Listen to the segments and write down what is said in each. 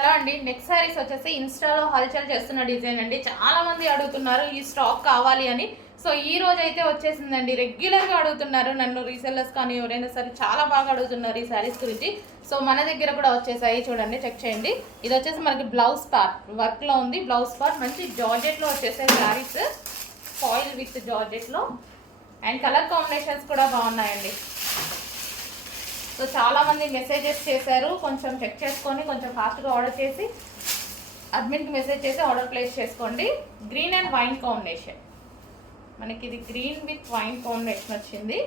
Hello అండి. Next saris వచ్చేసి ఇన్స్టాలో హల్చల్ చేస్తున్న డిజైన్ అండి. చాలా మంది అడుగుతున్నారు ఈ స్టాక్ కావాలి అని. సో ఈ రోజు అయితే వచ్చేసిందండి. రెగ్యులర్గా అడుగుతున్నారు నన్ను, రీసెల్లర్స్ కానీ ఎవరైనా సరే చాలా బాగా అడుగుతున్నారు ఈ శారీస్ గురించి. సో మన దగ్గర కూడా వచ్చేసాయి, చూడండి, చెక్ చేయండి. ఇది వచ్చేసి మనకి బ్లౌజ్ పార్ట్ వర్క్లో ఉంది. బ్లౌజ్ పార్ట్ మంచి జార్జెట్లో వచ్చేసాయి శారీస్, ఫాయిల్ విత్ జార్జెట్లో. అండ్ కలర్ కాంబినేషన్స్ కూడా బాగున్నాయండి. సో చాలామంది మెసేజెస్ చేశారు, కొంచెం చెక్ చేసుకొని కొంచెం ఫాస్ట్గా ఆర్డర్ చేసి అడ్మిన్కి మెసేజ్ చేసి ఆర్డర్ ప్లేస్ చేసుకోండి. గ్రీన్ అండ్ వైన్ కాంబినేషన్, మనకి ఇది గ్రీన్ విత్ వైన్ కాంబినేషన్ వచ్చింది.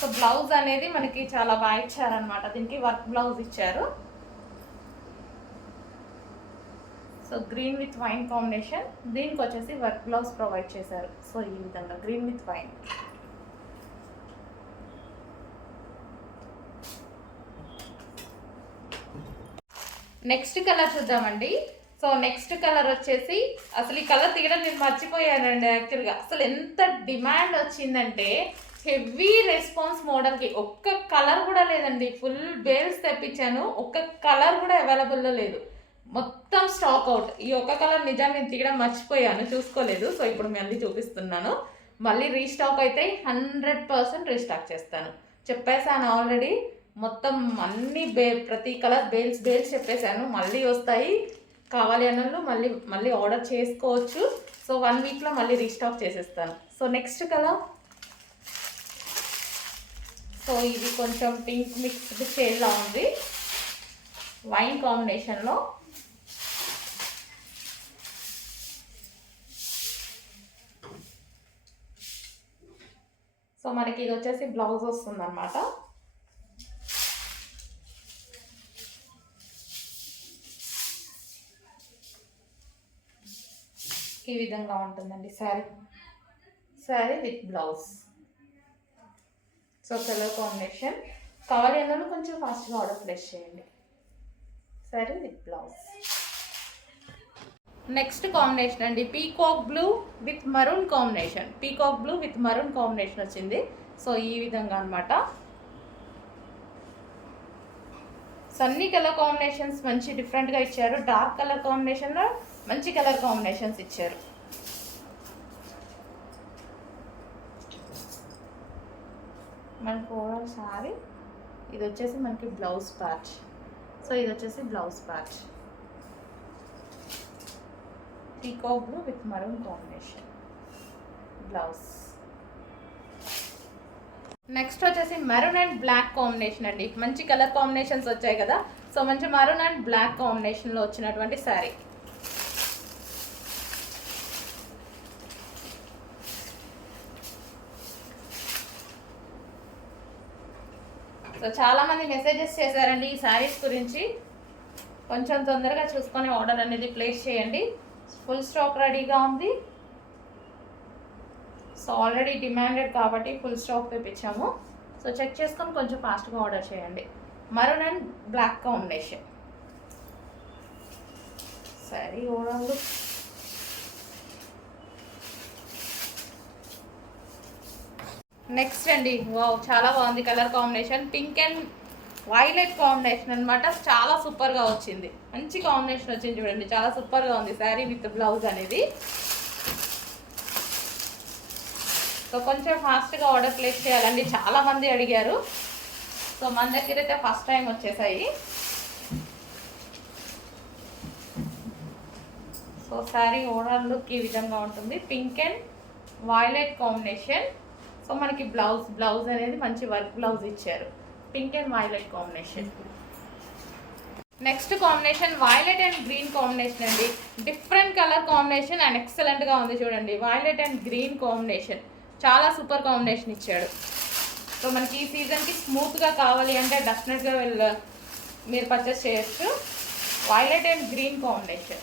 సో బ్లౌజ్ అనేది మనకి చాలా బాగా ఇచ్చారనమాట, దీనికి వర్క్ బ్లౌజ్ ఇచ్చారు. So green with wine combination, దీనికి వచ్చేసి వర్క్ బ్లౌజ్ ప్రొవైడ్ చేశారు. సో ఈ విధంగా green with wine. Next colour చూద్దామండి. సో నెక్స్ట్ కలర్ వచ్చేసి, అసలు ఈ కలర్ తీయడం నేను మర్చిపోయానండి యాక్చువల్గా. అసలు ఎంత డిమాండ్ వచ్చిందంటే హెవీ రెస్పాన్స్ మోడల్కి. ఒక్క కలర్ కూడా లేదండి, ఫుల్ బేల్స్ తెప్పించాను, ఒక్క కలర్ కూడా అవైలబుల్లో లేదు, మొత్తం స్టాక్ అవుట్. ఈ ఒక్క కలర్ నిజాన్ని నేను తీయడం మర్చిపోయాను, చూసుకోలేదు. సో ఇప్పుడు మళ్ళీ చూపిస్తున్నాను. మళ్ళీ రీస్టాక్ అయితే 100% రీస్టాక్ చేస్తాను, చెప్పేసాను ఆల్రెడీ. మొత్తం అన్ని ప్రతి కలర్ బేల్స్ చెప్పేశాను. మళ్ళీ వస్తాయి, కావాలి అన్న మళ్ళీ ఆర్డర్ చేసుకోవచ్చు. సో 1 వీక్లో మళ్ళీ రీస్టాక్ చేసేస్తాను. సో నెక్స్ట్ కలర్, సో ఇది కొంచెం పింక్ మిక్స్డ్ షేడ్లా ఉంది, వైన్ కాంబినేషన్లో. సో మనకి ఇది వచ్చేసి బ్లౌజ్ వస్తుంది అన్నమాట. ఈ విధంగా ఉంటుందండి sari with blouse. So colour combination కావాలి అన్న కొంచెం ఫాస్ట్గా ఆర్డర్ ప్లేస్ చేయండి. Sari with blouse. Next combination అండి, peacock blue with maroon combination. Peacock blue with maroon combination వచ్చింది. సో ఈ విధంగా అనమాట. అన్ని కలర్ కాంబినేషన్స్ మంచి డిఫరెంట్గా ఇచ్చారు. డార్క్ కలర్ కాంబినేషన్లో మంచి కలర్ కాంబినేషన్స్ ఇచ్చారు. మనకు ఓవరాల్ సారీ ఇది వచ్చేసి మనకి బ్లౌజ్ పార్ట్. సో ఇది వచ్చేసి blouse part, peacock blue with maroon combination blouse. Next వచ్చేసి మెరూన్ అండ్ బ్లాక్ కాంబినేషన్ అండి. మంచి కలర్ కాంబినేషన్స్ వచ్చాయి కదా. సో మంచి మెరూన్ అండ్ బ్లాక్ కాంబినేషన్లో వచ్చినటువంటి శారీ. సో చాలామంది మెసేజెస్ చేశారండి ఈ శారీస్ గురించి, కొంచెం తొందరగా చూసుకొని ఆర్డర్ అనేది ప్లేస్ చేయండి. ఫుల్ స్టాక్ రెడీగా ఉంది. సో ఆల్రెడీ డిమాండెడ్ కాబట్టి ఫుల్ స్టాక్ తెప్పించాము. సో చెక్ చేసుకొని కొంచెం ఫాస్ట్గా ఆర్డర్ చేయండి. Maroon and black combination sari overall. Next అండి, వావ్, చాలా బాగుంది colour combination. Pink and violet combination అనమాట. చాలా సూపర్గా వచ్చింది, మంచి కాంబినేషన్ వచ్చింది చూడండి, చాలా సూపర్గా ఉంది శారీ విత్ బ్లౌజ్ అనేది. సో కొంచెం ఫాస్ట్గా ఆర్డర్ ప్లేస్ చేయాలండి, చాలామంది అడిగారు. సో మన దగ్గర అయితే ఫస్ట్ టైం వచ్చేసాయి. సో శారీ ఓవరాల్ లుక్ ఈ విధంగా ఉంటుంది, pink and violet combination. So మనకి బ్లౌజ్ అనేది మంచి వర్క్ బ్లౌజ్ ఇచ్చారు, pink and violet combination. Next combination violet and green combination అండి. డిఫరెంట్ కలర్ కాంబినేషన్ అండ్ ఎక్సలెంట్గా ఉంది చూడండి. వైలెట్ అండ్ గ్రీన్ కాంబినేషన్ చాలా సూపర్ కాంబినేషన్ ఇచ్చాడు. సో మనకి ఈ సీజన్కి స్మూత్గా కావాలి అంటే డెఫినెట్గా మీరు పర్చేస్ చేయొచ్చు. Violet and green combination.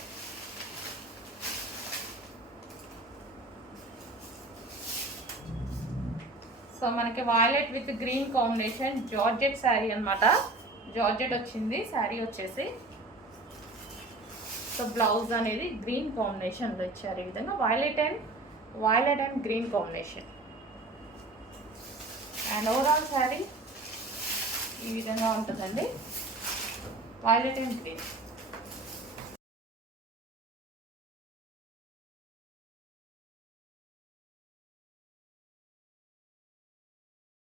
So మనకి violet with green combination georgette sari అనమాట. జార్జెట్ వచ్చింది శారీ వచ్చేసి. సో బ్లౌజ్ అనేది గ్రీన్ కాంబినేషన్లో ఇచ్చారు. ఈ విధంగా violet and green combination. And overall sari ఈ విధంగా ఉంటుందండి. Violet and green.